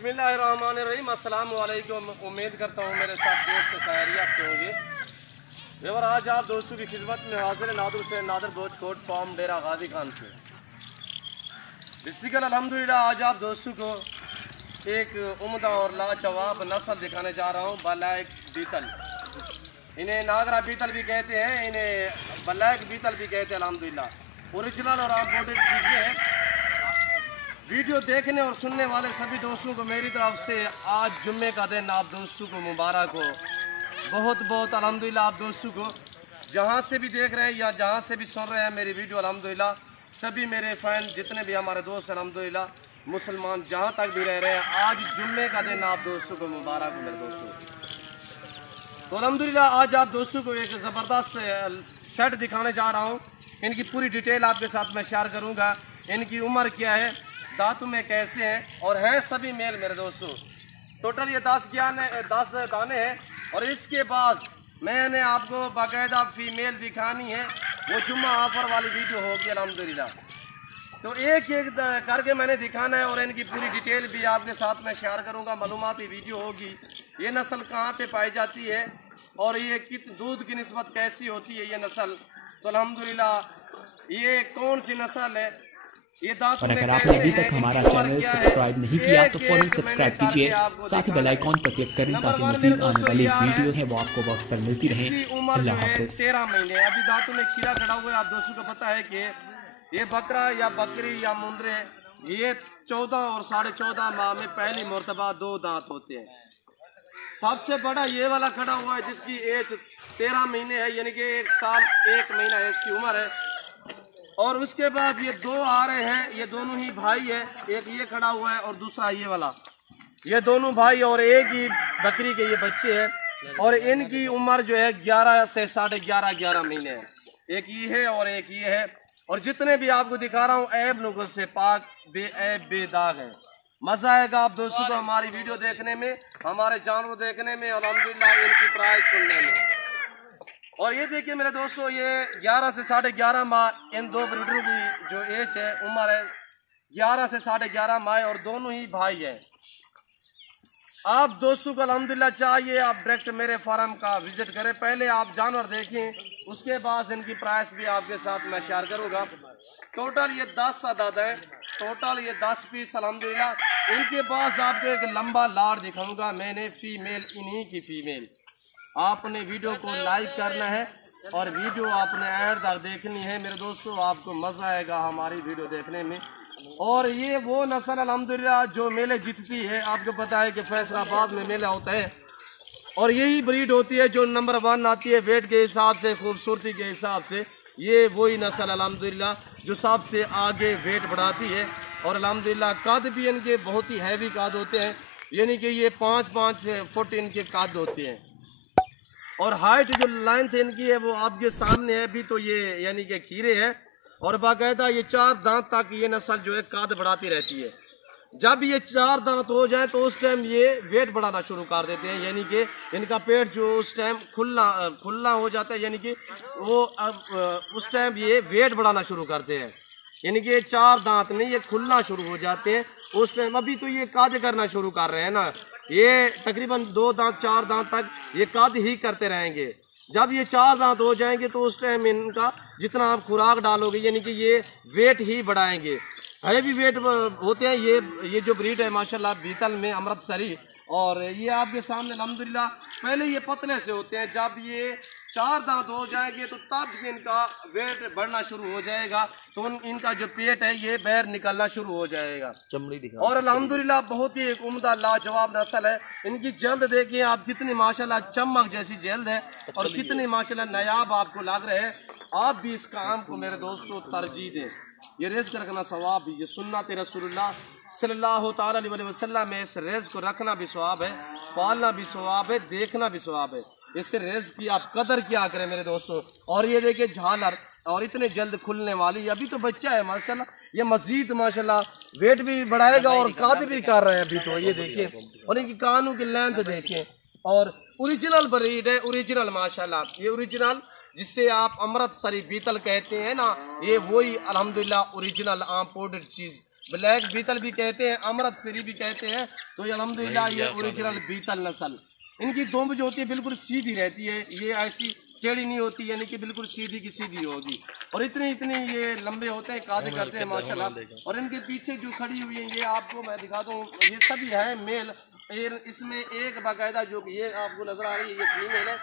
बिस्मिल्लाहिर्रहमानिर्रहीम। अस्सलाम वालेकुम। उम्मीद करता हूँ मेरे साथ दोस्त खैरियत से होंगे। व्यवर आज आप दोस्तों की खिदमत में हाजिर नादर से नादर गोच कोट फॉर्म डेरा गाजी खान से। बेसिकल अल्हम्दुलिल्लाह आज आप दोस्तों को एक उम्दा और लाजवाब नस्ल दिखाने जा रहा हूँ, ब्लैक बीतल। इन्हें नागरा बीतल भी कहते हैं, इन्हें ब्लैक बीतल भी कहते हैं। अल्हम्दुलिल्लाह ओरिजिनल और इम्पोर्टेड चीज़ें हैं। वीडियो देखने और सुनने वाले सभी दोस्तों को मेरी तरफ से आज जुम्मे का दिन आप दोस्तों को मुबारक हो। बहुत बहुत अल्हम्दुलिल्लाह आप दोस्तों को जहाँ से भी देख रहे हैं या जहाँ से भी सुन रहे हैं मेरी वीडियो, अल्हम्दुलिल्लाह सभी मेरे फ़ैन जितने भी हमारे दोस्त अल्हम्दुलिल्लाह मुसलमान जहाँ तक भी रह रहे हैं, आज जुम्मे का दिन आप दोस्तों को मुबारक हो मेरे दोस्तों। तो अल्हम्दुलिल्लाह आज आप दोस्तों को एक ज़बरदस्त सेट दिखाने जा रहा हूँ। इनकी पूरी डिटेल आपके साथ मैं शेयर करूँगा। इनकी उम्र क्या है, दांतों में कैसे हैं, और हैं सभी मेल मेरे दोस्तों। टोटल ये 10 दाने हैं। और इसके बाद मैंने आपको बाकायदा फीमेल दिखानी है, वो जुम्मा ऑफर वाली वीडियो होगी अल्हम्दुलिल्लाह। तो एक एक करके मैंने दिखाना है और इनकी पूरी डिटेल भी आपके साथ मैं शेयर करूंगा। मालूमाती वीडियो होगी, ये नस्ल कहाँ पे पाई जाती है और ये दूध की निस्बत कैसी होती है ये नस्ल। तो अल्हम्दुलिल्लाह ये कौन सी नस्ल है, ये और अगर आपने अभी तक हमारा चैनल सब्सक्राइब नहीं किया तो फौरन सब्सक्राइब कीजिए, साथ ही बेल आइकॉन पर क्लिक करें ताकि मज़ीद आने वाली वीडियो है वो आपको वक्त पर मिलती रहे। उम्र 13 महीने अभी दांतों में खीरा खड़ा हुआ है। आप दोस्तों को पता है कि ये बकरा या बकरी या मुंदरे ये 14 और 14.5 माह में पहली मरतबा 2 दांत होते हैं। सबसे बड़ा ये वाला खड़ा हुआ है जिसकी एज 13 महीने है, यानी कि 1 साल 1 महीना इसकी उम्र है। और उसके बाद ये 2 आ रहे हैं, ये दोनों ही भाई है। एक ये खड़ा हुआ है और दूसरा ये वाला, ये दोनों भाई और एक ही बकरी के ये बच्चे हैं। और इनकी उम्र जो है 11 से 11.5 महीने है। एक ये है और एक ये है। और जितने भी आपको दिखा रहा हूँ ऐब लोगों से पाक बेऐब बेदाग है। मज़ा आएगा आप दोस्तों को हमारी वीडियो देखने में, हमारे जानवर देखने में, अल्हम्दुलिल्लाह इनकी प्राइस सुनने में। और ये देखिए मेरे दोस्तों, ये 11 से 11.5 माह इन 2 ब्रीडरों की जो एज है, उम्र है 11 से 11.5 माह और दोनों ही भाई हैं। आप दोस्तों को अल्हम्दुलिल्लाह चाहिए आप डायरेक्ट मेरे फार्म का विजिट करें, पहले आप जानवर देखें, उसके बाद इनकी प्राइस भी आपके साथ मैं शेयर करूँगा। टोटल ये 10 अदद है, टोटल ये 10 पीस अल्हम्दुलिल्लाह। इनके पास आपको एक लंबा लाड़ दिखाऊँगा मैंने, फीमेल, इन्हीं की फीमेल। आपने वीडियो को लाइक करना है और वीडियो आपने एंड तक देखनी है मेरे दोस्तों, आपको मज़ा आएगा हमारी वीडियो देखने में। और ये वो नस्ल अल्हम्दुलिल्लाह जो मेले जीतती है। आपको पता है कि फैसलाबाद में मेला होता है और यही ब्रीड होती है जो नंबर 1 आती है वेट के हिसाब से, खूबसूरती के हिसाब से। ये वही नस्ल अल्हम्दुलिल्लाह जो सबसे आगे वेट बढ़ाती है। और अल्हम्दुलिल्लाह कद भी इनके बहुत ही हैवी कद होते हैं, यानी कि ये 5-5 फुट इनके कद होते हैं। और हाइट जो लेंथ इनकी है वो आपके सामने है। अभी तो ये यानी कि खीरे हैं और बाकायदा ये 4 दांत तक ये नस्ल जो है कद बढ़ाती रहती है। जब ये 4 दांत हो जाए तो उस टाइम ये वेट बढ़ाना शुरू कर देते हैं, यानी कि इनका पेट जो उस टाइम खुला हो जाता है, यानी कि वो अब उस टाइम ये वेट बढ़ाना शुरू करते हैं। यानी कि 4 दांत में ये खुलना शुरू हो जाते हैं उस टाइम। अभी तो ये काद करना शुरू कर रहे हैं ना, ये तकरीबन 2 दांत 4 दांत तक ये काद ही करते रहेंगे। जब ये 4 दांत हो जाएंगे तो उस टाइम इनका जितना आप खुराक डालोगे, यानी कि ये वेट ही बढ़ाएंगे। हैवी वेट होते हैं ये जो ब्रीड है माशाल्लाह बीतल में अमृतसरी। और ये आपके सामने अल्हम्दुलिल्लाह पहले ये पतले से होते हैं, जब ये 4 दांत हो जाएंगे तो तब इनका वेट बढ़ना शुरू हो जाएगा। तो इनका जो पेट है ये बाहर निकलना शुरू हो जाएगा, चमड़ी दिखा। और अल्हम्दुलिल्लाह बहुत ही एक उम्दा लाजवाब नस्ल है। इनकी जल्द देखिए आप, कितनी माशाल्लाह चमक जैसी जल्द है और कितनी माशाल्लाह नायाब आपको लग रहे हैं। आप भी इस काम को मेरे दोस्तों तरजीह दें, ये रिज़्क़ रखना सवाब है, ये सुन्नत रसूलुल्लाह सल्लल्लाहु ताला अलैहि वसल्लम में इस रिज़्क़ को रखना भी सवाब है, पालना भी सवाब है, देखना भी सवाब है। इससे रिज़्क़ की आप कदर क्या करें मेरे दोस्तों। और ये देखिए झालर, और इतने जल्द खुलने वाली, अभी तो बच्चा है माशाल्लाह, ये मज़ीद माशाल्लाह वेट भी बढ़ाएगा और काद भी कर रहे हैं अभी तो। ये देखिए और इनकी कानों की लेंथ देखें। और ओरिजिनल ब्रीड है, ओरिजिनल माशाल्लाह, ये ओरिजिनल जिससे आप अमृतसरी बीतल कहते हैं ना, ये वही अल्हम्दुलिल्लाह ओरिजिनल इम्पोर्टेड चीज़ ब्लैक बीतल भी कहते हैं, अमृतसरी भी कहते हैं। तो ये अल्हम्दुलिल्लाह ये ओरिजिनल बीतल नस्ल, इनकी दुम्ब जो होती है बिल्कुल सीधी रहती है, ये ऐसी टेढ़ी नहीं होती, यानी कि बिल्कुल सीधी की सीधी होगी। और इतने इतने ये लंबे होते हैं, कादे करते हैं माशाल्लाह। और इनके पीछे जो खड़ी हुई है ये आपको मैं दिखाता हूँ, ये सभी है मेल। इसमें एक बाकायदा जो ये आपको नजर आ रही है ये फीमेल है,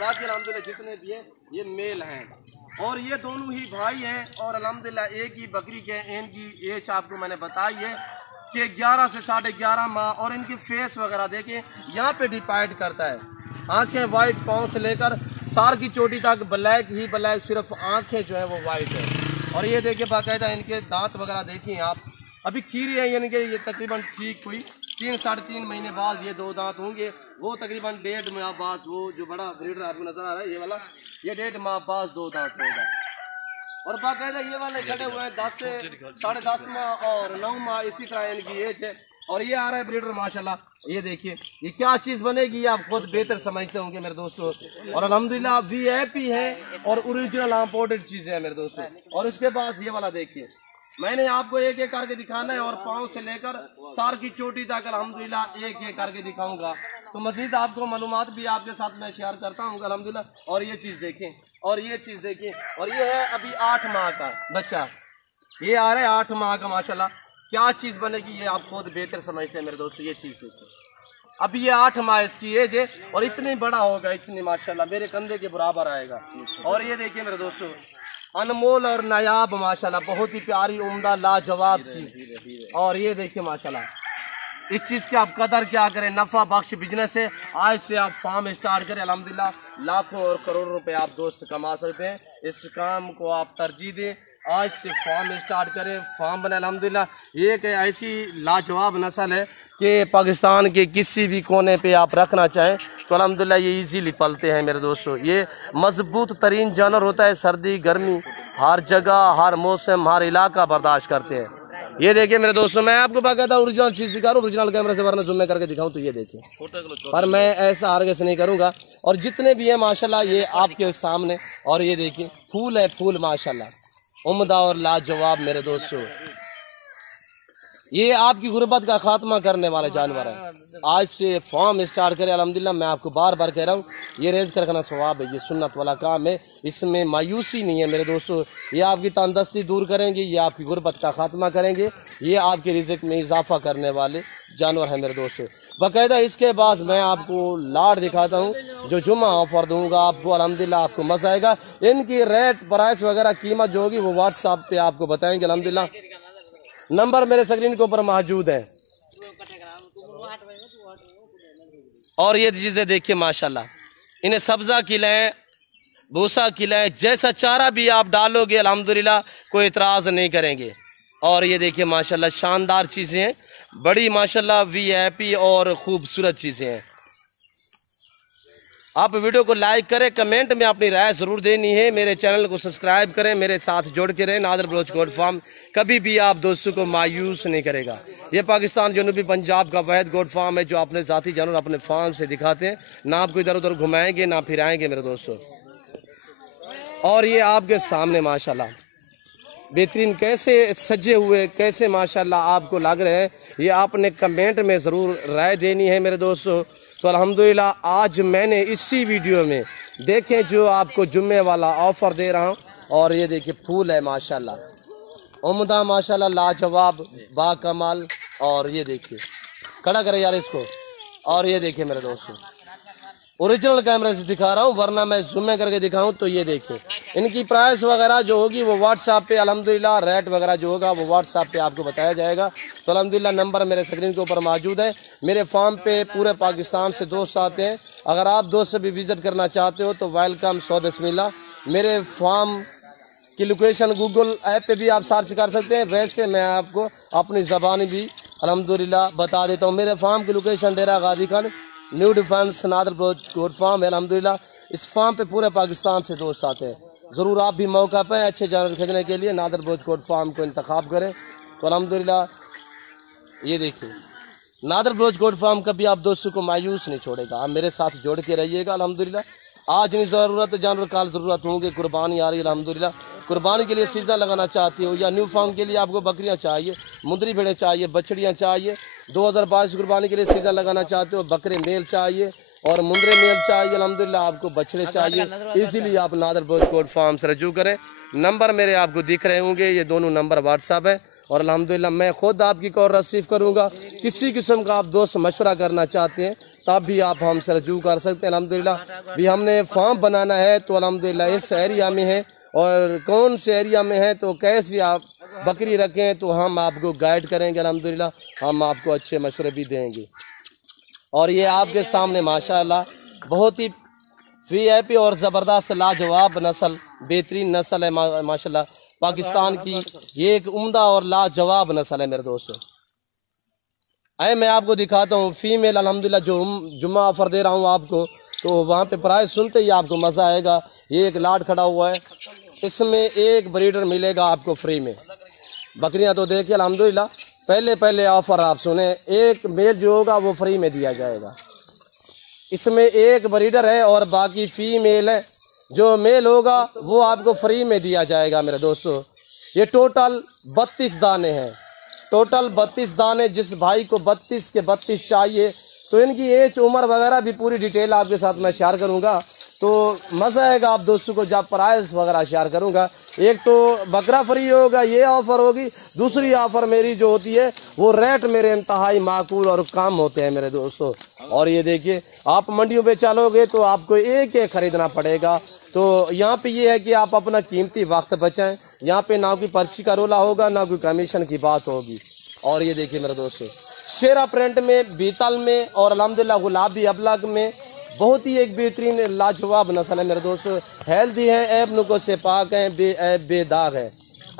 बाकी अल्हम्दुलिल्लाह जितने भी है ये मेल हैं। और ये दोनों ही भाई हैं और अल्हम्दुलिल्लाह एक ही बकरी के इनकी एज आपको मैंने बताई है कि 11 से 11.5 माह। और इनकी फेस वगैरह देखें, यहाँ पे डिपाइड करता है, आंखें वाइट, पाँव से लेकर सार की चोटी तक ब्लैक ही ब्लैक, सिर्फ आंखें जो है वो वाइट है। और ये देखिए बाकायदा इनके दांत वगैरह देखिए आप, अभी खीरी है यानी कि ये तकरीबन ठीक हुई, 3 साढ़े 3 महीने बाद ये 2 दांत होंगे, वो तकरीबन 1.5 माह बाद, वो जो बड़ा ब्रीडर आपको नजर आ रहा है ये वाला, ये 1.5 माह बाद 2 दांत होगा। और बाकायदा ये वाले खड़े हुए हैं 10 से 10.5 माह और 9 माह, इसी तरह इनकी एज है। और ये आ रहा है ब्रीडर माशाल्लाह, ये देखिए ये क्या चीज़ बनेगी आप खुद बेहतर समझते होंगे मेरे दोस्तों। और अल्हम्दुलिल्लाह VIP है और ओरिजिनल इम्पोर्टेड चीज़ें हैं मेरे दोस्तों। और उसके बाद ये वाला देखिए, मैंने आपको एक एक करके दिखाना है और पाँव से लेकर सार की चोटी तक अल्हम्दुलिल्लाह एक एक करके दिखाऊंगा। तो मज़ीद आपको मालूमात भी आपके साथ मैं शेयर करता हूँ अल्हम्दुलिल्लाह। और ये चीज़ देखें, और ये चीज़ देखें, और ये है अभी 8 माह का बच्चा, ये आ रहा है 8 माह का माशाल्लाह। क्या चीज़ बनेगी ये आप खुद बेहतर समझते हैं मेरे दोस्तों। ये चीज़ देखिए, अभी ये 8 माह इसकी एज है और इतनी बड़ा होगा, इतनी माशाल्लाह मेरे कंधे के बराबर आएगा। और ये देखिए मेरे दोस्तों, अनमोल और नायाब माशाल्लाह, बहुत ही प्यारी उम्दा लाजवाब चीज़। और ये देखिए माशाल्लाह, इस चीज़ की आप कदर क्या करें, नफ़ा बख्श बिजनेस है। आज से आप फार्म स्टार्ट करें, अल्हम्दुलिल्लाह लाखों और करोड़ों रुपए आप दोस्त कमा सकते हैं। इस काम को आप तरजीह दें, आज से फार्म स्टार्ट करें, फार्म बने। अल्हम्दुलिल्लाह ये एक ऐसी लाजवाब नस्ल है कि पाकिस्तान के किसी भी कोने पे आप रखना चाहें तो अल्हम्दुलिल्लाह ये इजीली पलते हैं मेरे दोस्तों। ये मजबूत तरीन जानवर होता है, सर्दी गर्मी हर जगह हर मौसम हर इलाका बर्दाश्त करते हैं। ये देखिए मेरे दोस्तों, मैं आपको बाकायदा ओरिजिनल चीज़ दिखा रहा हूँ, ओरिजिनल कैमरे से, वरना जुम्मे करके दिखाऊँ तो ये देखिए, पर मैं ऐसा हरगिज़ नहीं करूँगा। और जितने भी हैं माशाल्लाह ये आपके सामने, और ये देखिए फूल है, फूल माशाल्लाह उम्दा और लाजवाब मेरे दोस्तों। ये आपकी गुर्बत का खात्मा करने वाला जानवर है। आज से फार्म स्टार्ट करें, अल्हम्दुलिल्लाह मैं आपको बार बार कह रहा हूँ, ये रेज़ करना सवाब है, ये सुन्नत वाला काम है, इसमें मायूसी नहीं है मेरे दोस्तों। ये आपकी तंदुरुस्ती दूर करेंगे, ये आपकी गुर्बत का खात्मा करेंगे, ये आपके रिज़्क़ में इजाफा करने वाले जानवर हैं मेरे दोस्तों। बाकायदा इसके बाद मैं आपको लाड़ दिखाता हूँ, जो जुम्मा ऑफर दूंगा आपको, अल्हम्दुलिल्लाह आपको मज़ा आएगा। इनकी रेट प्राइस वगैरह कीमत जो होगी वो व्हाट्सएप पे आपको बताएंगे अल्हम्दुलिल्लाह। नंबर मेरे स्क्रीन के ऊपर मौजूद है। और ये चीज़ें देखिए माशाल्लाह, इन्हें सब्ज़ा खिलाएं, भूसा खिलाएं, जैसा चारा भी आप डालोगे अल्हम्दुलिल्लाह कोई इतराज़ नहीं करेंगे। और ये देखिए माशाल्लाह शानदार चीज़ें हैं, बड़ी माशाल्लाह VIP और ख़ूबसूरत चीज़ें हैं। आप वीडियो को लाइक करें, कमेंट में अपनी राय ज़रूर देनी है, मेरे चैनल को सब्सक्राइब करें, मेरे साथ जुड़ के रहें। नादिर बलोच गोट फार्म कभी भी आप दोस्तों को मायूस नहीं करेगा। ये पाकिस्तान जनूबी पंजाब का वाहिद गोट फार्म है जो अपने ज़ाती जानवर अपने फार्म से दिखाते हैं, ना आपको इधर उधर घुमाएंगे ना फिराएंगे मेरे दोस्तों। और ये आपके सामने माशाल्लाह बेहतरीन कैसे सजे हुए, कैसे माशाल्लाह आपको लग रहे हैं, ये आपने कमेंट में ज़रूर राय देनी है मेरे दोस्तों। तो अल्हम्दुलिल्लाह आज मैंने इसी वीडियो में देखें जो आपको जुम्मे वाला ऑफ़र दे रहा हूँ। और ये देखिए फूल है माशाल्लाह उम्दा माशाल्लाह लाजवाब बाकमाल। और ये देखिए खड़ा करें यार इसको। और ये देखिए मेरे दोस्तों ओरिजिनल कैमरे से दिखा रहा हूँ, वरना मैं ज़ूम करके दिखाऊँ तो ये देखिए इनकी प्राइस वगैरह जो होगी वो व्हाट्सएप पे अल्हम्दुलिल्लाह रेट वगैरह जो होगा वो व्हाट्सएप पे आपको बताया जाएगा। तो अल्हम्दुलिल्लाह नंबर मेरे स्क्रीन के ऊपर मौजूद है। मेरे फार्म पे पूरे पाकिस्तान से दोस्त आते हैं, अगर आप दोस्त से भी विज़िट करना चाहते हो तो वेलकम सो बिस्मिल्लाह। मेरे फार्म की लोकेशन गूगल ऐप पे भी आप सर्च कर सकते हैं, वैसे मैं आपको अपनी ज़बानी भी अल्हम्दुलिल्लाह बता देता हूँ। मेरे फार्म की location Dera Ghazi Khan new defence Nadir Baloch goat farm है। अल्हम्दुलिल्लाह इस फार्म पे पूरे पाकिस्तान से दोस्त आते हैं। ज़रूर आप भी मौका पाएँ अच्छे जानवर खरीदने के लिए, नादिर बलोच गोट फार्म को इंतखाब करें। तो अल्हम्दुलिल्लाह ये देखिए नादिर बलोच गोट फार्म कभी आप दोस्तों को मायूस नहीं छोड़ेगा, आप मेरे साथ जोड़ के रहिएगा। अल्हम्दुलिल्लाह आज नहीं ज़रूरत जानवर काल ज़रूरत होंगे, कुर्बानी आ रही है अल्हम्दुलिल्लाह। कुर्बानी के लिए सीज़न लगाना चाहते हो या न्यू फार्म के लिए आपको बकरियां चाहिए, मुंदरी भेड़ें चाहिए, बछड़ियां चाहिए, 2022 कुर्बानी के लिए सीज़न लगाना चाहते हो, बकरे मेल चाहिए और मुंदरे मेल चाहिए, अल्हम्दुलिल्लाह आपको बछड़े चाहिए, इसीलिए आप नादर भोज कोट फार्म से रजू करें। नंबर मेरे आपको दिख रहे होंगे, ये दोनों नंबर व्हाट्सअप है और अल्हम्दुलिल्लाह मैं खुद आपकी कॉल रिसीव करूँगा। किसी किस्म का आप दोस्त मशवरा करना चाहते हैं तब भी आप हमसे रजू कर सकते हैं। अल्हम्दुलिल्लाह भी हमने फार्म बनाना है तो अल्हम्दुलिल्लाह इस एरिया में है और कौन से एरिया में है तो कैसे आप बकरी रखें तो हम आपको गाइड करेंगे। अल्हम्दुलिल्लाह हम आपको अच्छे मशवरे भी देंगे। और ये आपके सामने माशाअल्लाह बहुत ही वीआईपी और ज़बरदस्त लाजवाब नस्ल, बेहतरीन नस्ल है माशाअल्लाह। पाकिस्तान की ये एक उम्दा और लाजवाब नस्ल है मेरे दोस्तों। आए मैं आपको दिखाता हूँ फीमेल। अल्हम्दुलिल्लाह जो जुम्मा ऑफर दे रहा हूँ आपको, तो वहाँ पे प्राइस सुनते ही आपको मज़ा आएगा। ये एक लाट खड़ा हुआ है, इसमें एक ब्रीडर मिलेगा आपको फ्री में। बकरियाँ तो देखिए अल्हम्दुलिल्लाह, पहले ऑफ़र आप सुने, एक मेल जो होगा वो फ्री में दिया जाएगा। इसमें एक ब्रीडर है और बाकी फीमेल है। जो मेल होगा वो आपको फ्री में दिया जाएगा मेरे दोस्तों। ये टोटल 32 दाने हैं, टोटल 32 दाने। जिस भाई को 32 के 32 चाहिए तो इनकी एज उम्र वगैरह भी पूरी डिटेल आपके साथ मैं शेयर करूंगा, तो मज़ा आएगा आप दोस्तों को जब प्राइस वगैरह शेयर करूंगा। एक तो बकरा फ्री होगा, ये ऑफ़र होगी। दूसरी ऑफ़र मेरी जो होती है वो रेट मेरे इंतहाई माकूल और कम होते हैं मेरे दोस्तों। और ये देखिए आप मंडियों पे चलोगे तो आपको एक एक ख़रीदना पड़ेगा। तो यहाँ पे ये है कि आप अपना कीमती वक्त बचाएं। यहाँ पे ना कोई पर्ची का रोला होगा, ना कोई कमीशन की बात होगी। और ये देखिए मेरे दोस्तों, शेरा प्रिंट में, बीतल में और अल्हम्दुलिल्लाह गुलाबी अबलग में बहुत ही एक बेहतरीन लाजवाब नस्ल है मेरे दोस्तों। हेल्दी है, ऐब नुको से पाक है, बेऐब बेदाग है,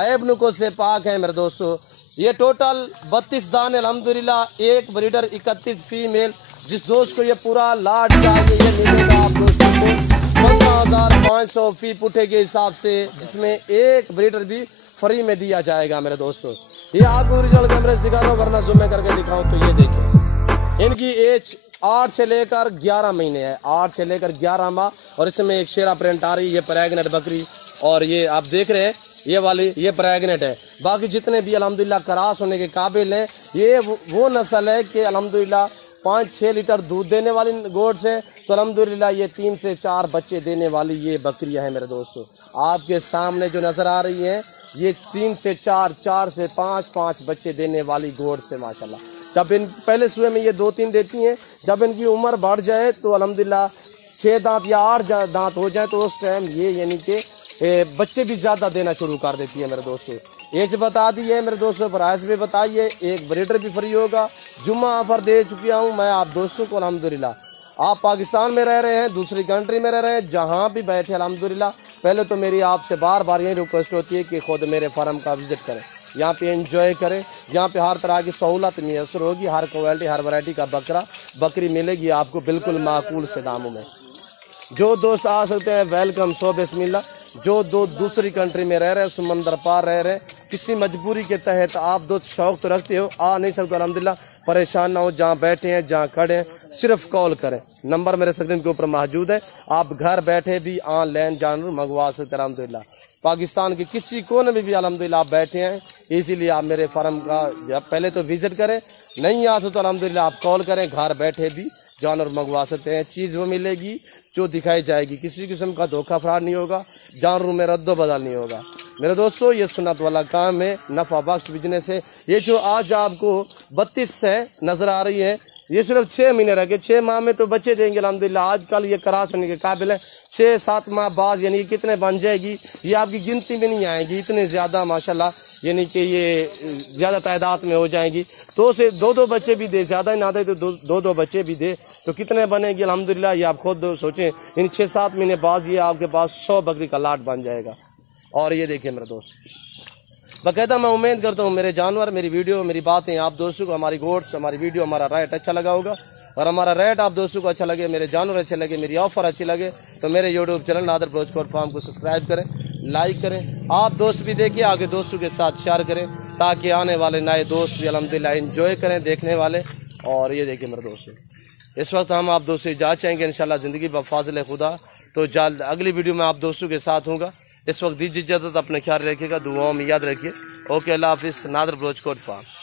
ऐब नुको से पाक है मेरे दोस्तों। ये टोटल 32 दाने अल्हम्दुलिल्लाह, एक ब्रीडर 31 फीमेल। जिस दोस्त को ये पूरा लाट चाहिए ये मिलेगा आप दोस्तों को 15,500 फी पुठे के हिसाब से, जिसमें एक ब्रीडर भी फ्री में दिया जाएगा मेरे दोस्तों। ये आपको ओरिजिनल कैमरे से दिखा रहा हूँ, वरना जूम में करके दिखाऊँ तो ये देखिए इनकी एज 8 से लेकर 11 महीने है, 8 से लेकर 11 माह। और इसमें एक शेरा प्रिंट आ रही है, ये प्रेग्नेंट बकरी। और ये आप देख रहे हैं ये वाली, ये प्रेग्नेंट है। बाकी जितने भी अल्हम्दुलिल्लाह करास होने के काबिल हैं, ये वो नस्ल है कि अल्हम्दुलिल्लाह 5-6 लीटर दूध देने वाली गोड्स है। तो अल्हम्दुलिल्लाह ये 3 से 4 बच्चे देने वाली ये बकरियां हैं मेरे दोस्तों। आपके सामने जो नज़र आ रही हैं ये 3 से 4, 4 से 5 बच्चे देने वाली गोड्स है माशाल्लाह। जब इन पहले सुबह में ये 2-3 देती हैं, जब इनकी उम्र बढ़ जाए तो अल्हम्दुलिल्लाह 6 दांत या 8 दांत हो जाए तो उस टाइम ये यानी कि बच्चे भी ज़्यादा देना शुरू कर देती है मेरे दोस्तों। एज बता दी है मेरे दोस्तों, प्राइस भी बताइए, एक ब्रीडर भी फ्री होगा। जुम्मा ऑफ़र दे चुकिया हूँ मैं आप दोस्तों को। अल्हम्दुलिल्लाह आप पाकिस्तान में रह रहे हैं, दूसरी कंट्री में रह रहे हैं, जहाँ भी बैठे अल्हम्दुलिल्लाह, पहले तो मेरी आपसे बार बार यही रिक्वेस्ट होती है कि खुद मेरे फार्म का विज़िट करें, यहाँ पे एंजॉय करें। यहाँ पे हर तरह की सहूलत मैसर होगी, हर क्वालिटी हर वैरायटी का बकरी मिलेगी आपको बिल्कुल माकूल से दामों में। जो दोस्त आ सकते हैं वेलकम, सो बिस्मिल्लाह। जो दूसरी कंट्री में रह रहे हैं, समंदर पार रह रहे हैं, किसी मजबूरी के तहत आप दोस्त शौक़ तो रखते हो, आ नहीं सकते अल्हम्दुलिल्लाह, परेशान ना हो। जहाँ बैठे हैं, जहाँ खड़े हैं, सिर्फ कॉल करें। नंबर मेरे स्क्रीन के ऊपर मौजूद है, आप घर बैठे भी ऑनलाइन जानवर मंगवा सकते हैं अल्हम्दुलिल्लाह। पाकिस्तान के किसी कोने में भी अल्हम्दुलिल्लाह आप बैठे हैं, इसीलिए आप मेरे फार्म का पहले तो विज़िट करें। नहीं आ सकते तो अल्हम्दुलिल्लाह आप कॉल करें, घर बैठे भी जानवर मंगवा सकते हैं। चीज़ वो मिलेगी जो दिखाई जाएगी, किसी किस्म का धोखा फराड नहीं होगा, जानवरों में रद्दो बदल नहीं होगा मेरे दोस्तों। ये सुन्नत वाला काम है, नफ़ा बख्श बिजनेस है। ये जो आज आपको 32 है नज़र आ रही है, ये सिर्फ 6 महीने रखे, 6 माह में तो बच्चे देंगे अल्हम्दुलिल्लाह। आजकल ये करास होने के काबिल है, 6-7 माह बाद यानी कितने बन जाएगी ये आपकी गिनती में नहीं आएगी, इतने ज़्यादा माशाल्लाह, यानी कि ये ज़्यादा तादाद में हो जाएंगी। 2 से 2 बच्चे भी दे, ज़्यादा ही ना दे तो 2 बच्चे भी दे तो कितने बनेगी अल्हम्दुलिल्लाह। ये आप खुद सोचें, इन 6-7 महीने बाद ये आपके पास 100 बकरी का लाट बन जाएगा। और ये देखिए मेरे दोस्त, बाकायदा मैं उम्मीद करता हूँ मेरे जानवर, मेरी वीडियो, मेरी बातें आप दोस्तों को, हमारी गोड्स, हमारी वीडियो, हमारा रेट अच्छा लगा होगा। और हमारा रेट आप दोस्तों को अच्छा लगे, मेरे जानवर अच्छे लगे, मेरी ऑफ़र अच्छी लगे तो मेरे यूट्यूब चैनल नादर भोज कोट फार्म को सब्सक्राइब करें, लाइक करें। आप दोस्त भी देखिए, आगे दोस्तों के साथ शेयर करें ताकि आने वाले नए दोस्त भी अल्हम्दुलिल्लाह एंजॉय करें देखने वाले। और ये देखिए मेरे दोस्तों, इस वक्त हम आप दोस्तों इजाज़त चाहेंगे इंशाल्लाह ज़िंदगी बफ़ाज़िल खुदा। तो जल्द अगली वीडियो में आप दोस्तों के साथ होगा। इस वक्त दीजिए इजाज़त, अपने ख्याल रखिएगा, दुआओं में याद रखिए। ओके, अल्लाह हाफिज़। नादर बलोच कोट फार्म।